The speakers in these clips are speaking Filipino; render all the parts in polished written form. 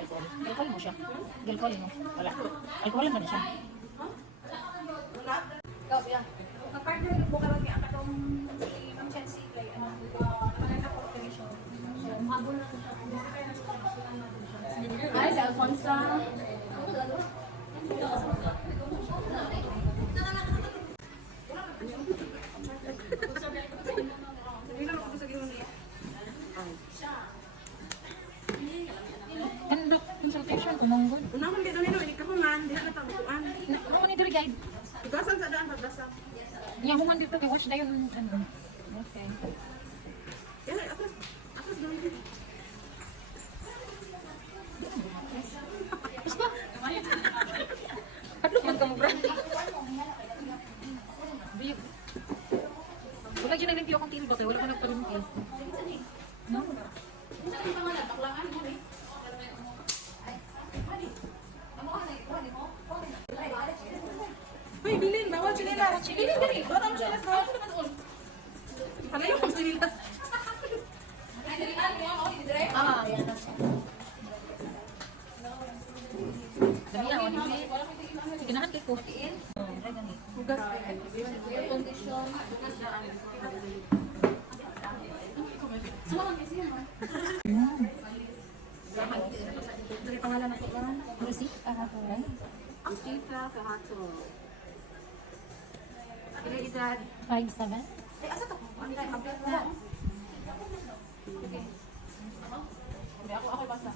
alcohol. Alcohol mo siya. Alcohol mo. Wala. Alcohol lang ba na siya? Wala. Ikaw, siya. Nag-partner yung buka rin ang katong si Ma'am Chancy kay Maganda Corporation. So, mahabol na siya. Ay, si Alfonsa. Kandok consultation umanggod. Unaman kayo nino, hindi ka hungan, hindi ka natanguan. Ako ni diri guide. Tugasan sa daan, pagdasang. Nya human dito kay watch dayon ano. Okay. Kaya, atas gawin. Basta. Adlo man ka mo bra. Big. Wala gyud nang akong tilo ba kay wala ka nagpalimpi. No. Hoy, bilin, bawal sinilas. Bilin dali, bawal mo sinilas, bawal mo naman doon. Palayo mo sinilas. Ah, yan na siya. Dami na, wala ni. Ginahan kay ko. Hugas. Condition. Dari pangalan ako lang. Receipt ako. Sita Kahato. Ila edad. 5'7". Eh, asa to? Ano tayo? Update na. Hindi, ako basta.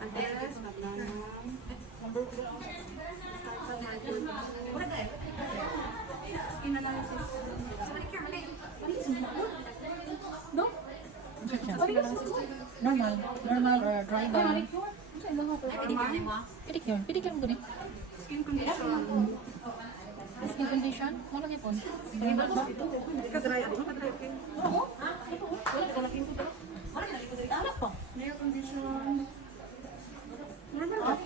Andres, Maglanang. Wala tayo. Skin analysis. Sa manicure, mali. No? Normal or dry ba? Pedicure. Pedicure mo gani. Skin condition. Skin condition, mo lang ipon. Hindi ka dry. Ano ka dry? Okay. Wala ka laking ko. Tama pa. Nail condition. Normal ba?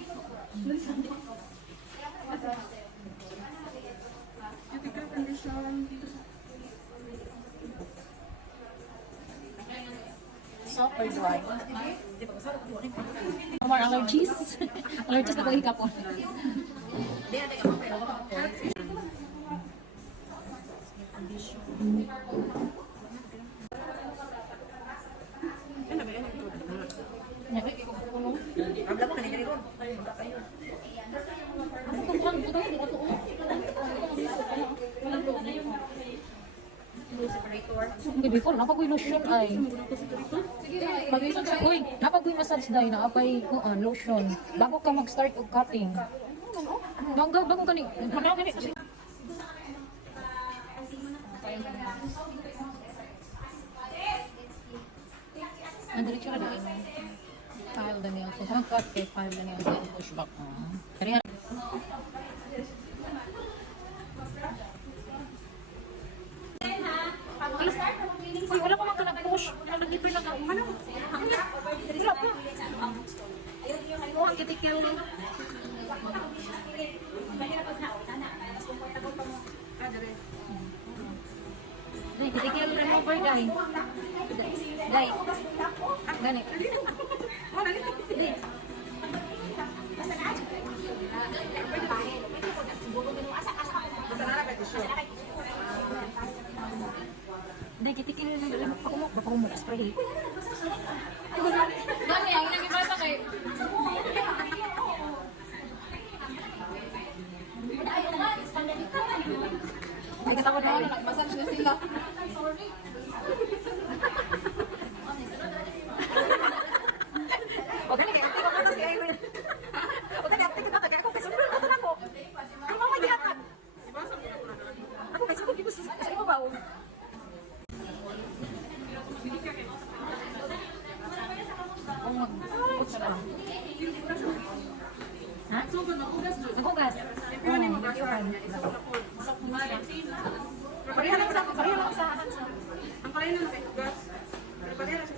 Cuticle condition. Dito sa... Soft or dry? No more allergies? Allergies na pag hikapon. Ano ba yan? Problem mo na nila ron. Hindi before, napagoy lotion ay. Pag-isog sa, uy, napagoy massage dahil na apay lotion. Bago ka mag-start og cutting. Bago ka ni, manaw ka ni. Nandiretso na dahil. File the nail. Kung cut kay file the nail, then push back. Kaya uy, wala pa man ka nag-push. Nag-ipin lang ako. Ano? Wala pa. Oo, ang kitikil. Dahil, kitikil remover dahil. Dahil. Gani. Dahil. Dahil, kitikil lang. Ako mo spray. Dami, ang nagibasa kay... May katawad na ako. Nag-massage na sila. O gani, kaya tingnan ko na si Irene. O gani, tingnan ko na ako. Kasi sunod ko na ako. Ay, mama, yata. Ako, kasi sunod ko sa iyo ba? Ha? Nagugas. Pareha lang sa ang pareha lang sa gas. Pareha lang sa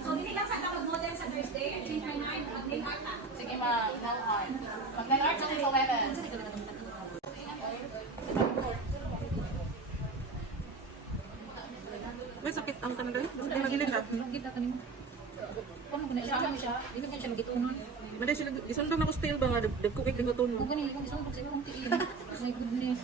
So, hindi lang sa kapag modern sa ang tanong dahil. Basta tayo nagilid na. Kita kanimo. Paano ko na isama mo siya? Dili ko siya magitunon. Maday sila, isang na ko style ba nga, dagkukik din ko to. Kung ganun, kung isang pagsa kong tiin. My goodness.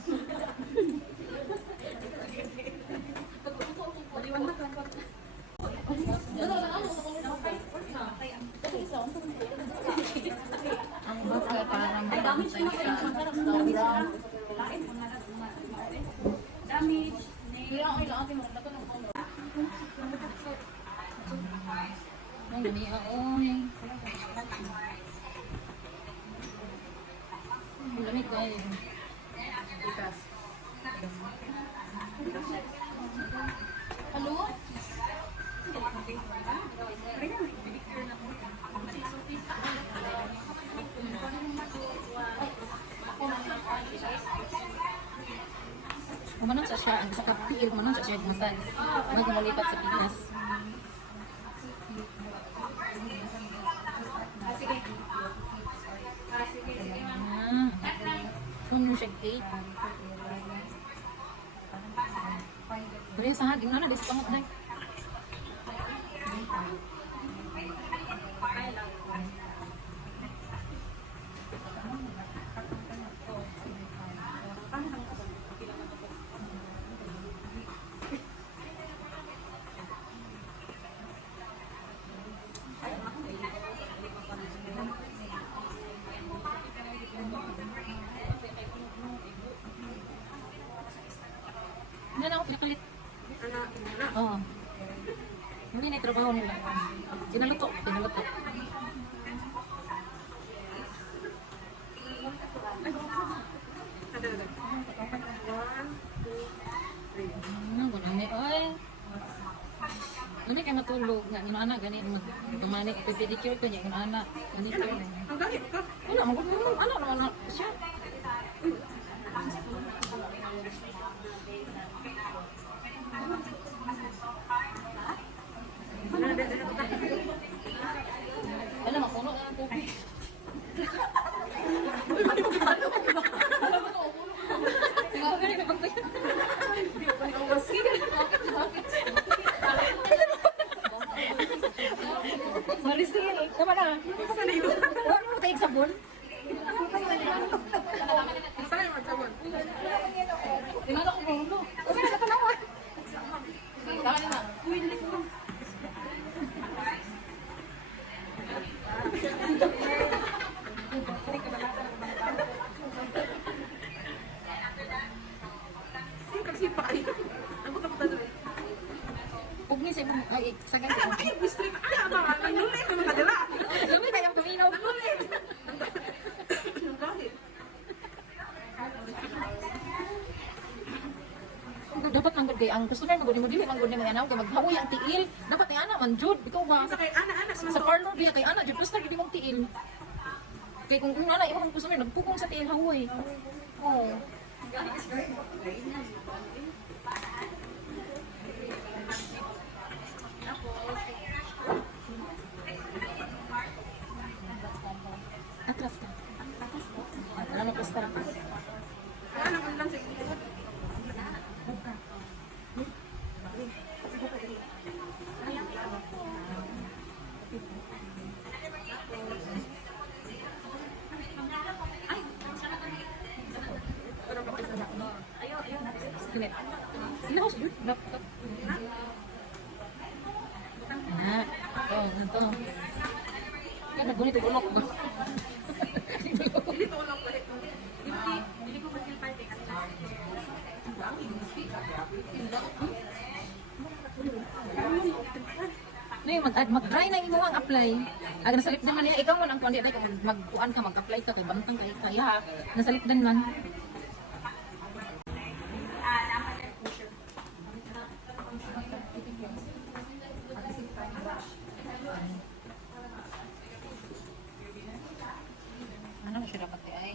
Ang baka parang damage Damage. Kaya ako ilang atin mo. Ang dami aoy. Ang dami kayo. Hello? Kumanon sa siya, ang sa kapil, kumanon sa siya, gumasal. Bago malipat sa Pinas. Kung siya cake. Pero yung sahag, yung na, dispangot na. Hindi na ako pinakalit. Oo. Hindi na yung trabaho nila. Pinaluto. Ano ko na oy. Hindi kayo matulog. Yung anak, ganit. Tumani, pedicure ko niya. Yung anak, ganito. Ang galit ka. Wala, magulong. Ano naman na siya? Alam mo, puno na ang tubig. Marisil, naman na. Wala mo tayo sabon. Saan yung magsabon? Tingnan ako puno. Okay, sa panawan. Tama na. Sino kagsipa kayo? Ang puta-puta doon. Huwag niya sa ibang, ay, sagay sa ibang. Ay, bistrik. Ay, abang. Ang nulit na mga dala. Lumi kayang tuminaw. Ang galit. Dapat manggod kay ang customer magod mo dili manggod ni mga anaw kay maghawoy ang tiil. Dapat ni ana man jud ikaw ba Sa kay anak-anak. sa parlor biya kay ana jud basta gid mong tiil. Kay kung ana imong customer nagpukong sa tiil hawoy. Oh. Atras ka. Ano ko stara ka? Ano ko lang sa Kinit. Sino ko sa'yo? Laptop. Ah, oh, ito. Yan, naggunit ang ulok ba? Dili to lang ko. Dili ko mag-feel party kasi. No, yung mag-try na yung ang apply. Aga nasalip naman niya, ikaw man ang kundi na kung mag-kuan ka, mag-apply ka, kay bantang kayo kaya, nasalip din man. Ano na siya dapat ay?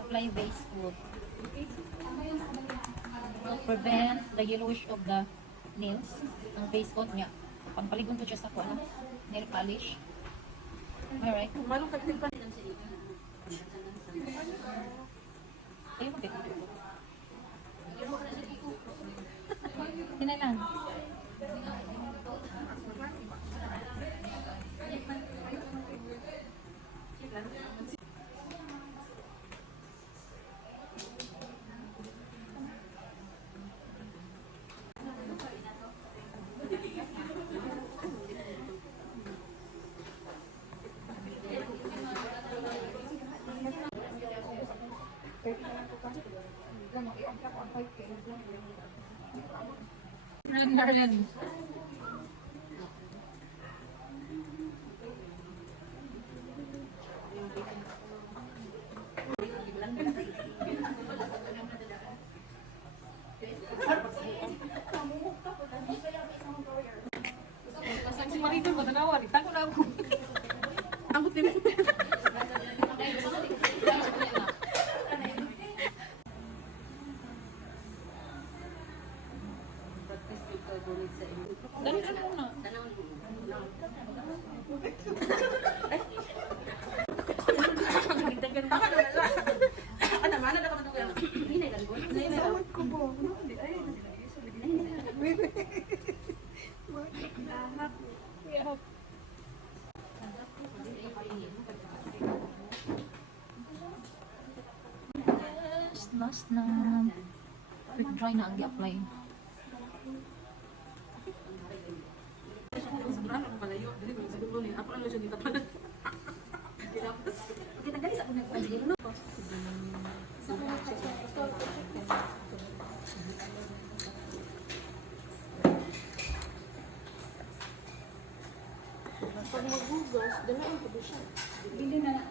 Apply base coat. Prevent the yellowish of the nails. Ang base coat niya. Pampaligon ko siya sa kuha. Nail polish. Alright. Malong kagtig pa. Ayun, okay. Hinay lang. Marlon. Si Marito ba tanawa? Tago na ako. Ambot din. Dali ka muna. Ano man na dapat ko. Sawat ko po. Yes, last na. Quick dry na ang i-apply. Sobrang ako palayo. Dili ko sa dulo ni. Ako lang siya dito pa. Kita guys, ako nag-ano. Pag maghugas, dala ang siya. Bili na.